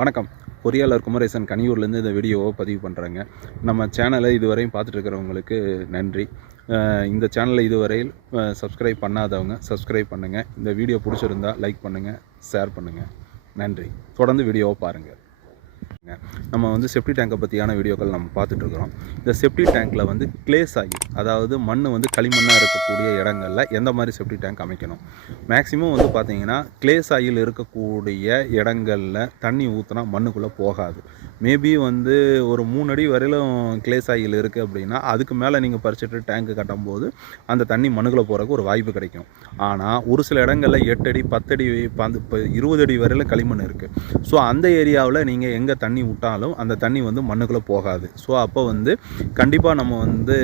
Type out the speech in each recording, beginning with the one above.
வணக்கம். பொறியாளர் குமரேசன் கனியூர்லேருந்து இந்த வீடியோவை பதிவு பண்ணுறேங்க நம்ம சேனலை இதுவரையும் பார்த்துட்ருக்கிறவங்களுக்கு நன்றி. இந்த சேனலை இதுவரையில் சப்ஸ்கிரைப் பண்ணாதவங்க சப்ஸ்கிரைப் பண்ணுங்கள் இந்த வீடியோ பிடிச்சிருந்தா லைக் பண்ணுங்கள் ஷேர் பண்ணுங்கள் நன்றி. தொடர்ந்து வீடியோவை பாருங்கள் நம்ம வந்து செப்டி டேங்கை பற்றியான வீடியோக்கள் நம்ம பார்த்துட்ருக்குறோம். இந்த செப்டி டேங்க்கில் வந்து கிளே ஆகி அதாவது மண் வந்து களிமண்ணாக இருக்கக்கூடிய இடங்களில் எந்த மாதிரி செப்டி டேங்க் அமைக்கணும்? மேக்ஸிமம் வந்து பார்த்தீங்கன்னா கிளே சாயில் இருக்கக்கூடிய இடங்களில் தண்ணி ஊற்றினா மண்ணுக்குள்ளே போகாது. மேபி வந்து ஒரு மூணு அடி வரையிலும் கிளே சாயில் இருக்குது அப்படின்னா அதுக்கு மேலே நீங்கள் பறிச்சிட்டு டேங்க்கு கட்டும்போது அந்த தண்ணி மண்ணுக்குள்ளே போகிறதுக்கு ஒரு வாய்ப்பு கிடைக்கும். ஆனால் ஒரு சில இடங்களில் எட்டு அடி பத்தடி பந்து இப்போ இருபது அடி வரையில் களிமண் இருக்குது ஸோ அந்த ஏரியாவில் நீங்கள் எங்கே தண்ணி தண்ணி விட்டாலும் அந்த தண்ணி வந்து மண்ணுக்குள்ளே போகாது. ஸோ அப்போ வந்து கண்டிப்பாக நம்ம வந்து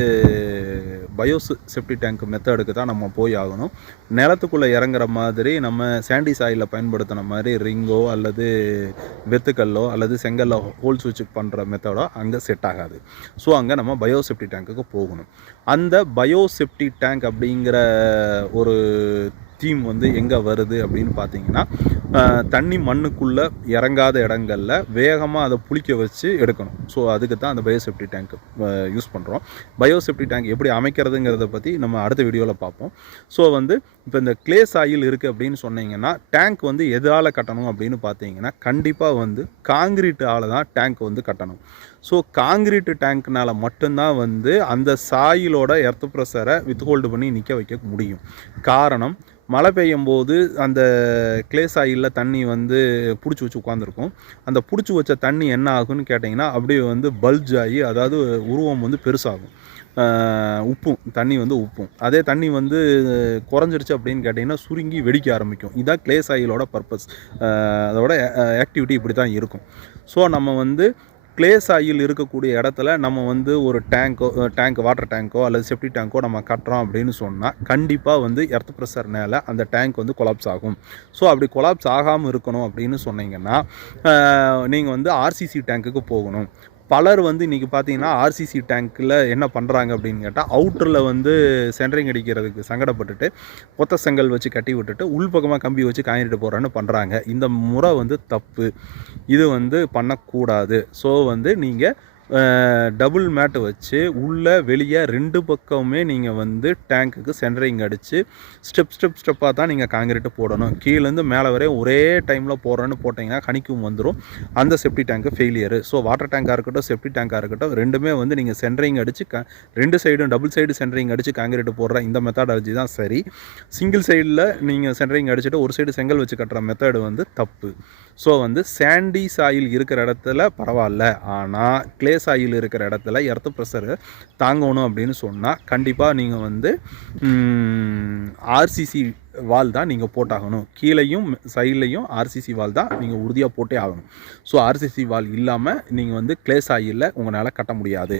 பயோஸ் செப்டி டேங்க் மெத்தடுக்கு தான் நம்ம போய் ஆகணும். நிலத்துக்குள்ளே இறங்குற மாதிரி நம்ம சாண்டி சாயிலில் பயன்படுத்தின மாதிரி ரிங்கோ அல்லது வெத்துக்கல்லோ அல்லது செங்கல்லோ ஹோல் சுவிட்ச் பண்ணுற மெத்தடோ அங்கே செட் ஆகாது. ஸோ அங்கே நம்ம பயோசெப்டி டேங்க்குக்கு போகணும். அந்த பயோசெப்டி டேங்க் அப்படிங்கிற ஒரு தீம் வந்து எங்கே வருது அப்படின்னு பார்த்தீங்கன்னா தண்ணி மண்ணுக்குள்ளே இறங்காத இடங்களில் வேகமாக அதை புளிக்க வச்சு எடுக்கணும். ஸோ அதுக்கு தான் அந்த பயோசெப்டி டேங்க் யூஸ் பண்ணுறோம் பயோசெப்டி டேங்க் எப்படி அமைக்கிறதுங்கிறத பற்றி நம்ம அடுத்த வீடியோவில் பார்ப்போம் ஸோ வந்து இப்போ இந்த கிளே சாயில் இருக்குது அப்படின்னு சொன்னீங்கன்னா டேங்க் வந்து எதால் கட்டணும் அப்படின்னு பார்த்தீங்கன்னா கண்டிப்பாக வந்து காங்கிரீட்டால் தான் டேங்க் வந்து கட்டணும். ஸோ காங்கிரீட்டு டேங்க்னால் மட்டும்தான் வந்து அந்த சாயிலோட எர்த் ப்ரெஷரை வித்ஹோல்டு பண்ணி நிற்க வைக்க முடியும். காரணம் மழை பெய்யும் போது அந்த கிளே சாயிலில் தண்ணி வந்து பிடிச்சி வச்சு உட்காந்துருக்கும் அந்த பிடிச்சி வச்ச தண்ணி என்ன ஆகும்னு கேட்டிங்கன்னா அப்படியே வந்து பல்ஜ் ஆகி அதாவது உருவம் வந்து பெருசாகும். உப்பும் தண்ணி வந்து உப்பும். அதே தண்ணி வந்து குறைஞ்சிருச்சு அப்படின்னு கேட்டிங்கன்னா சுருங்கி வெடிக்க ஆரம்பிக்கும். இதான் கிளே சாயிலோட பர்பஸ் அதோட ஆக்டிவிட்டி இப்படி தான் இருக்கும். ஸோ நம்ம வந்து கிளே சாயில் இருக்கக்கூடிய இடத்துல நம்ம வந்து ஒரு டேங்கோ டேங்க் வாட்டர் டேங்கோ அல்லது செப்டி டேங்கோ நம்ம கட்டுறோம் அப்படின்னு சொன்னால் கண்டிப்பாக வந்து எர்த் ப்ரெஷர்னால அந்த டேங்க் வந்து கொலாப்ஸ் ஆகும். ஸோ அப்படி கொலாப்ஸ் ஆகாமல் இருக்கணும் அப்படின்னு சொன்னீங்கன்னா நீங்கள் வந்து ஆர்சிசி டேங்க்குக்கு போகணும். பலர் வந்து இன்றைக்கி பார்த்தீங்கன்னா ஆர்சிசி டேங்க்கில் என்ன பண்ணுறாங்க அப்படின்னு கேட்டால் அவுட்டரில் வந்து சென்ட்ரிங் அடிக்கிறதுக்கு சங்கடப்பட்டுட்டு ஒத்த செங்கல் வச்சு கட்டி விட்டுட்டு உள்பக்கமாக கம்பி வச்சு காயிட்டு போகிறேன்னு பண்ணுறாங்க இந்த முறை வந்து தப்பு. இது வந்து பண்ணக்கூடாது. ஸோ வந்து நீங்கள் டபுள் மேட்டு வச்சு உள்ளே வெளியே ரெண்டு பக்கமுமே நீங்கள் வந்து டேங்க்குக்கு சென்டரிங் அடித்து ஸ்டெப் ஸ்டெப் ஸ்டெப்பாக தான் நீங்கள் காங்கிரீட்டு போடணும். கீழேருந்து மேலே வரையும் ஒரே டைமில் போடுறேன்னு போட்டிங்கன்னா கணிக்கும் வந்துடும் அந்த septic tank failure so water டேங்காக இருக்கட்டும் செப்டி டேங்காக இருக்கட்டும் ரெண்டுமே வந்து நீங்கள் சென்டரிங் அடித்து க ரெண்டு சைடும் டபுள் சைடு சென்டரிங் அடித்து காங்கிரீட்டு போடுற இந்த மெத்தடாலஜி தான் சரி. சிங்கிள் சைடில் நீங்கள் சென்டரிங் அடிச்சுட்டு ஒரு சைடு செங்கல் வச்சு கட்டுற மெத்தடு வந்து தப்பு. ஸோ வந்து சாண்டி சாயில் இருக்கிற இடத்துல பரவாயில்ல. ஆனால் கிளே சாயில் இருக்கிற இடத்துல எர்த்து ப்ரெஷர் தாங்கணும் அப்படின்னு சொன்னால் கண்டிப்பாக நீங்கள் வந்து ஆர்சிசி வால் தான் நீங்கள் போட்டாகணும். கீழேயும் சைட்லேயும் ஆர்சிசி வால் தான் நீங்கள் உறுதியாக போட்டே ஆகணும். ஸோ ஆர்சிசி வால் இல்லாமல் நீங்கள் வந்து கிளே சாயிலில் உங்களால் கட்ட முடியாது.